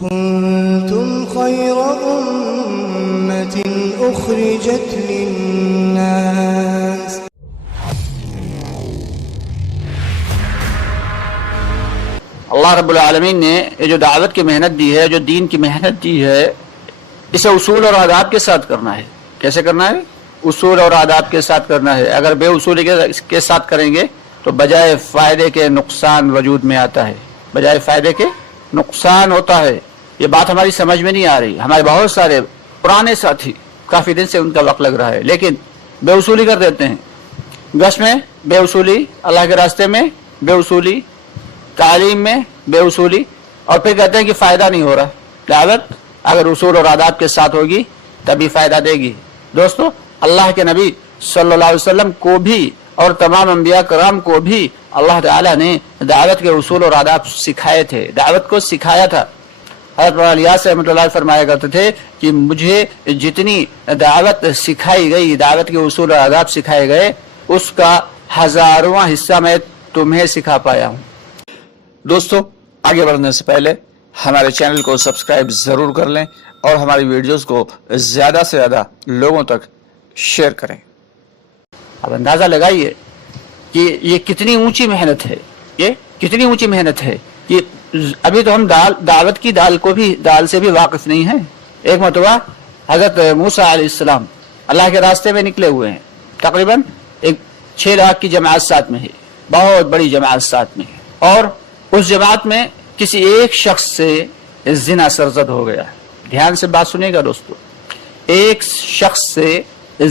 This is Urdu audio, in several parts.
كنتم خير أمة أخرجت للناس اللہ رب العالمین نے یہ جو دعوت کی محنت دی ہے، جو دین کی محنت دی ہے، اسے اصول اور آداب کے ساتھ کرنا ہے۔ کیسے کرنا ہے؟ اصول اور آداب کے ساتھ کرنا ہے۔ اگر بے اصولی کے ساتھ کریں گے تو بجائے فائدے کے نقصان وجود میں آتا ہے، بجائے فائدے کے نقصان ہوتا ہے۔ یہ بات ہماری سمجھ میں نہیں آ رہی۔ ہمارے بہت سارے پرانے ساتھی کافی دن سے ان کا وقت لگ رہا ہے، لیکن بے اصولی کر دیتے ہیں۔ گشت میں بے اصولی، اللہ کے راستے میں بے اصولی، تعلیم میں بے اصولی، اور پھر کہتے ہیں کہ فائدہ نہیں ہو رہا۔ دعوت اگر اصول اور آداب کے ساتھ ہوگی تبھی فائدہ دے گی۔ دوستو، اللہ کے نبی صلی اللہ علیہ وسلم کو بھی اور تمام انبیاء کرام کو بھی اللہ تعالیٰ نے دعوت کے اصول اور آداب سکھائے تھے، دعوت کو سکھایا تھا۔ حضرت الیاس رحمۃ اللہ فرمایا کرتے تھے کہ مجھے جتنی دعوت سکھائی گئی، دعوت کے اصول اور آداب سکھائے گئے، اس کا 1000واں حصہ میں تمہیں سکھا پایا ہوں۔ دوستو، آگے بڑھنے سے پہلے ہمارے چینل کو سبسکرائب ضرور کر لیں اور ہماری ویڈیوز کو زیادہ سے زیادہ لوگوں تک شیئر کریں۔ اب اندازہ لگائیے کہ یہ کتنی اونچی محنت ہے، یہ کتنی اونچی محنت ہے کہ ابھی تو ہم دعوت کی دال سے بھی واقف نہیں ہیں۔ ایک مرتبہ حضرت موسیٰ علیہ السلام اللہ کے راستے میں نکلے ہوئے ہیں، تقریباً 6 لاکھ کی جماعت ساتھ میں ہے، بہت بڑی جماعت ساتھ میں ہے، اور اس جماعت میں کسی ایک شخص سے زنا سرزد ہو گیا۔ دھیان سے بات سنیے گا دوستو، ایک شخص سے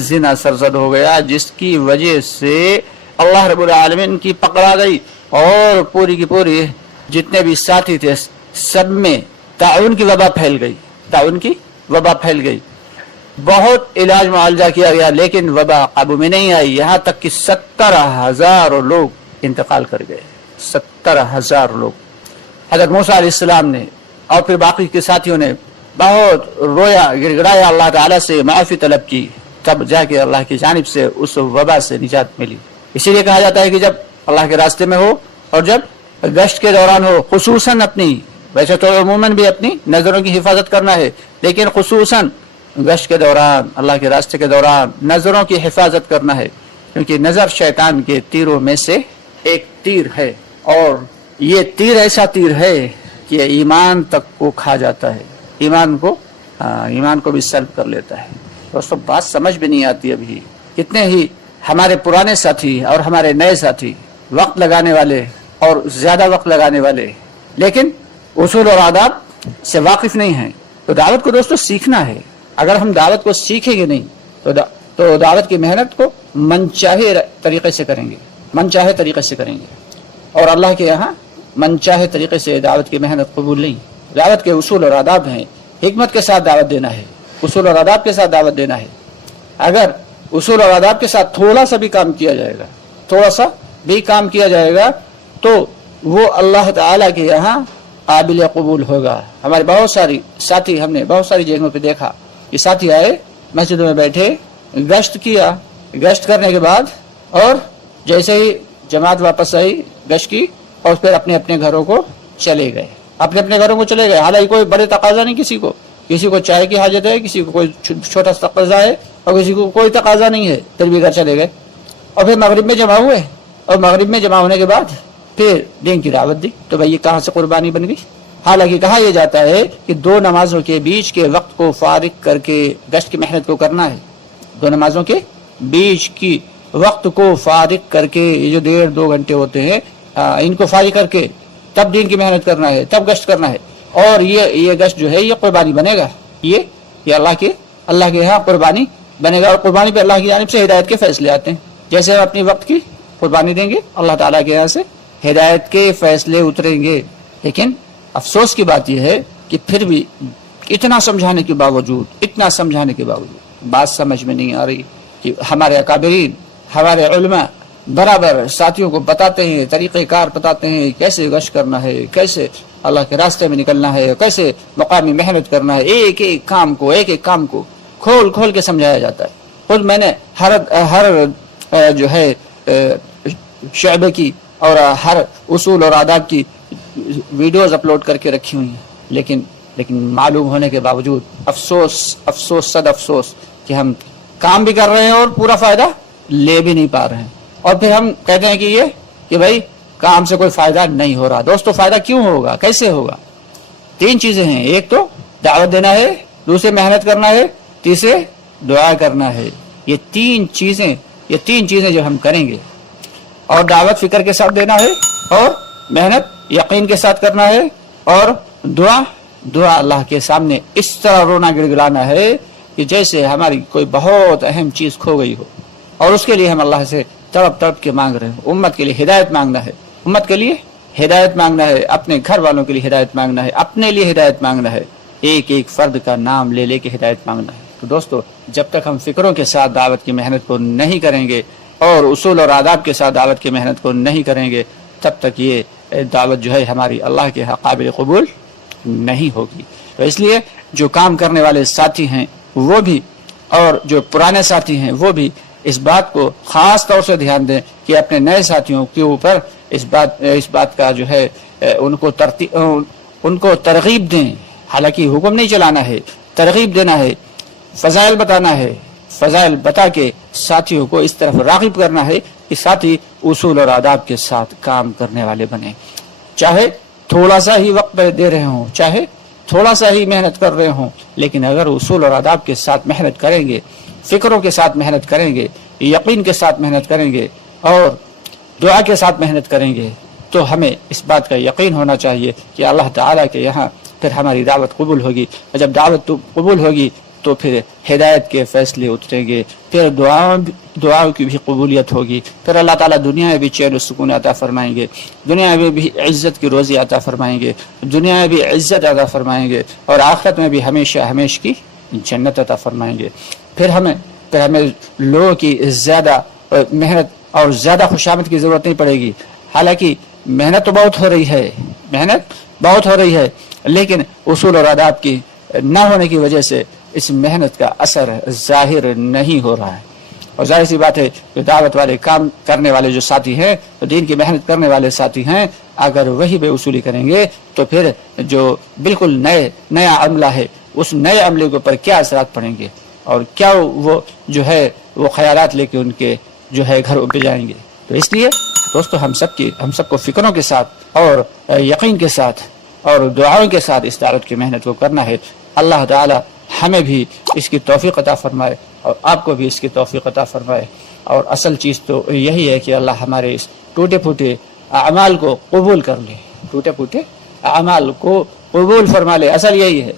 زنا سرزد ہو گیا، جس کی وجہ سے اللہ رب العالمین کی پکڑا گئی، اور پوری کی پوری جتنے بھی ساتھی تھے سب میں طاعون کی وبا پھیل گئی، طاعون کی وبا پھیل گئی۔ بہت علاج معالجہ کیا گیا لیکن وبا قابو میں نہیں آئی، یہاں تک کہ 70,000 لوگ انتقال کر گئے، 70,000 لوگ۔ حضرت موسیٰ علیہ السلام نے اور پھر باقی کے ساتھیوں نے بہت رویا، گڑگڑایا، اللہ تعالیٰ سے معافی طلب کی، تب جا کے اللہ کی جانب سے اس وبا سے نجات ملی۔ اسی لیے کہا جاتا ہے کہ جب اللہ کے راستے میں ہو اور جب گشت کے دوران ہو، خصوصاً اپنی، ویسے تو عموماً بھی اپنی نظروں کی حفاظت کرنا ہے، لیکن خصوصاً گشت کے دوران، اللہ کے راستے کے دوران نظروں کی حفاظت کرنا ہے، کیونکہ نظر شیطان کے تیروں میں سے ایک تیر ہے، اور یہ تیر ایسا تیر ہے کہ ایمان تک کو کھا جاتا ہے، ایمان کو بھی سلب کر لیتا ہے۔ دوستو، بات سمجھ بھی نہیں آتی ابھی۔ کتنے ہی ہمارے پرانے ساتھی اور ہمارے نئے ساتھی وقت لگانے والے اور زیادہ وقت لگانے والے، لیکن اصول اور آداب سے واقف نہیں ہیں۔ تو دعوت کو دوستو سیکھنا ہے۔ اگر ہم دعوت کو سیکھیں گے نہیں تو دعوت کی محنت کو من چاہے طریقے سے کریں گے، من چاہے طریقے سے کریں گے، اور اللہ کے یہاں من چاہے طریقے سے دعوت کی محنت قبول نہیں۔ دعوت کے اصول اور آداب ہیں، حکمت کے ساتھ دعوت دینا ہے، اصول اور آداب کے ساتھ دعوت دینا ہے۔ اگر اصول اور آداب کے ساتھ تھوڑا سا بھی کام کیا جائے گا، تھوڑا سا بھی کام کیا جائے گا، تو وہ اللہ تعالیٰ کے یہاں قابل قبول ہوگا۔ ہمارے بہت ساری ساتھی، ہم نے بہت ساری جگہوں پہ دیکھا کہ ساتھی آئے، مسجدوں میں بیٹھے، گشت کیا، گشت کرنے کے بعد اور جیسے ہی جماعت واپس آئی گشت کی، اور پھر اپنے اپنے گھروں کو چلے گئے، اپنے اپنے گھروں کو چلے گئے۔ حالانکہ کوئی بڑے تقاضا نہیں، کسی کو چائے کی حاجت ہے، کسی کو کوئی چھوٹا سا تقاضا ہے، اور کسی کو کوئی تقاضا نہیں ہے، پھر بھی گھر چلے گئے۔ اور پھر مغرب میں جمع ہوئے، اور مغرب میں جمع ہونے کے بعد پھر دین کی دعوت دی، تو بھائی یہ کہاں سے قربانی بن گئی؟ حالانکہ کہا یہ جاتا ہے کہ 2 نمازوں کے بیچ کے وقت کو فارغ کر کے گشت کی محنت کو کرنا ہے۔ 2 نمازوں کے بیچ کی وقت کو فارغ کر کے، یہ جو 1.5-2 گھنٹے ہوتے ہیں، ان کو فارغ کر کے تب دین کی محنت کرنا ہے، تب گشت کرنا ہے۔ اور یہ گشت جو ہے یہ قربانی بنے گا، یہ اللہ کے یہاں قربانی بنے گا، اور قربانی پہ اللہ کی جانب سے ہدایت کے فیصلے آتے ہیں۔ جیسے ہم اپنی وقت کی قربانی دیں گے، اللہ تعالیٰ کے یہاں سے ہدایت کے فیصلے اتریں گے۔ لیکن افسوس کی بات یہ ہے کہ پھر بھی اتنا سمجھانے کے باوجود بات سمجھ میں نہیں آ رہی کہ ہمارے اکابرین، ہمارے علماء برابر ساتھیوں کو بتاتے ہیں، طریقہ کار بتاتے ہیں، کیسے گشت کرنا ہے، کیسے اللہ کے راستے میں نکلنا ہے، کیسے مقامی محنت کرنا ہے۔ ایک ایک کام کو کھول کے سمجھایا جاتا ہے۔ خود میں نے ہر جو ہے شعبے کی اور ہر اصول اور آداب کی ویڈیوز اپلوڈ کر کے رکھی ہوئی ہیں، لیکن لیکن معلوم ہونے کے باوجود افسوس افسوس صد افسوس کہ ہم کام بھی کر رہے ہیں اور پورا فائدہ لے بھی نہیں پا رہے ہیں، اور پھر ہم کہتے ہیں کہ بھائی کام سے کوئی فائدہ نہیں ہو رہا۔ دوستو فائدہ کیوں ہوگا، کیسے ہوگا؟ 3 چیزیں ہیں، ایک تو دعوت دینا ہے، دوسرے محنت کرنا ہے، تیسرے دعا کرنا ہے۔ یہ تین چیزیں جب ہم کریں گے، اور دعوت فکر کے ساتھ دینا ہے، اور محنت یقین کے ساتھ کرنا ہے، اور دعا اللہ کے سامنے اس طرح رونا گڑگڑانا ہے کہ جیسے ہماری کوئی بہت اہم چیز کھو گئی ہو، اور اس کے لیے ہم اللہ سے تڑپ تڑپ کے مانگ رہے ہیں۔ امت کے لیے ہدایت مانگنا ہے، امت کے لیے ہدایت مانگنا ہے، اپنے گھر والوں کے لیے ہدایت مانگنا ہے، اپنے لیے ہدایت مانگنا ہے، ایک ایک فرد کا نام لے لے کے ہدایت مانگنا ہے۔ تو دوستو جب تک ہم فکروں کے ساتھ دعوت کی محنت کو نہیں کریں گے اور اصول اور آداب کے ساتھ دعوت کی محنت کو نہیں کریں گے، تب تک یہ دعوت جو ہے ہماری اللہ کے قابل قبول نہیں ہوگی۔ تو اس لیے جو کام کرنے والے ساتھی ہیں وہ بھی، اور جو پرانے ساتھی ہیں وہ بھی اس بات کو خاص طور سے دھیان دیں کہ اپنے نئے ساتھیوں کے اوپر اس بات کا جو ہے ان کو ترغیب دیں۔ حالانکہ حکم نہیں چلانا ہے، ترغیب دینا ہے، فضائل بتانا ہے، فضائل بتا کے ساتھیوں کو اس طرف راغب کرنا ہے کہ ساتھی اصول اور آداب کے ساتھ کام کرنے والے بنیں، چاہے تھوڑا سا ہی وقت دے رہے ہوں، چاہے تھوڑا سا ہی محنت کر رہے ہوں، لیکن اگر اصول اور آداب کے ساتھ محنت کریں گے، فکروں کے ساتھ محنت کریں گے، یقین کے ساتھ محنت کریں گے، اور دعا کے ساتھ محنت کریں گے، تو ہمیں اس بات کا یقین ہونا چاہیے کہ اللہ تعالیٰ کے یہاں پھر ہماری دعوت قبول ہوگی، اور جب دعوت قبول ہوگی تو پھر ہدایت کے فیصلے اتریں گے، پھر دعاؤں کی بھی قبولیت ہوگی، پھر اللہ تعالیٰ دنیا میں بھی چین و سکون عطا فرمائیں گے، دنیا میں بھی عزت کی روزی عطا فرمائیں گے، دنیا میں بھی عزت عطا فرمائیں گے، اور آخرت میں بھی ہمیشہ کی جنت عطا فرمائیں گے۔ پھر ہمیں لوگوں کی زیادہ محنت اور زیادہ خوشامد کی ضرورت نہیں پڑے گی۔ حالانکہ محنت تو بہت ہو رہی ہے، لیکن اصول اور آداب کی نہ ہونے کی وجہ سے اس محنت کا اثر ظاہر نہیں ہو رہا ہے۔ اور ظاہر سی بات ہے کہ دعوت والے کام کرنے والے جو ساتھی ہیں، تو دین کی محنت کرنے والے ساتھی ہیں، اگر وہی بے اصولی کریں گے تو پھر جو بالکل نیا عملہ ہے، اس نئے عملے کے اوپر کیا اثرات پڑیں گے، اور کیا وہ جو ہے وہ خیالات لے کے ان کے جو ہے گھر اپر جائیں گے۔ تو اس لیے دوستو ہم سب کو فکروں کے ساتھ اور یقین کے ساتھ اور دعاؤں کے ساتھ اس دعوت کی محنت کو کرنا ہے۔ اللہ تعالی ہمیں بھی اس کی توفیق عطا فرمائے، اور آپ کو بھی اس کی توفیق عطا فرمائے۔ اور اصل چیز تو یہی ہے کہ اللہ ہمارے اس ٹوٹے پھوٹے اعمال کو قبول کر لے، ٹوٹے پھوٹے اعمال کو قبول فرما لے، اصل یہی ہے۔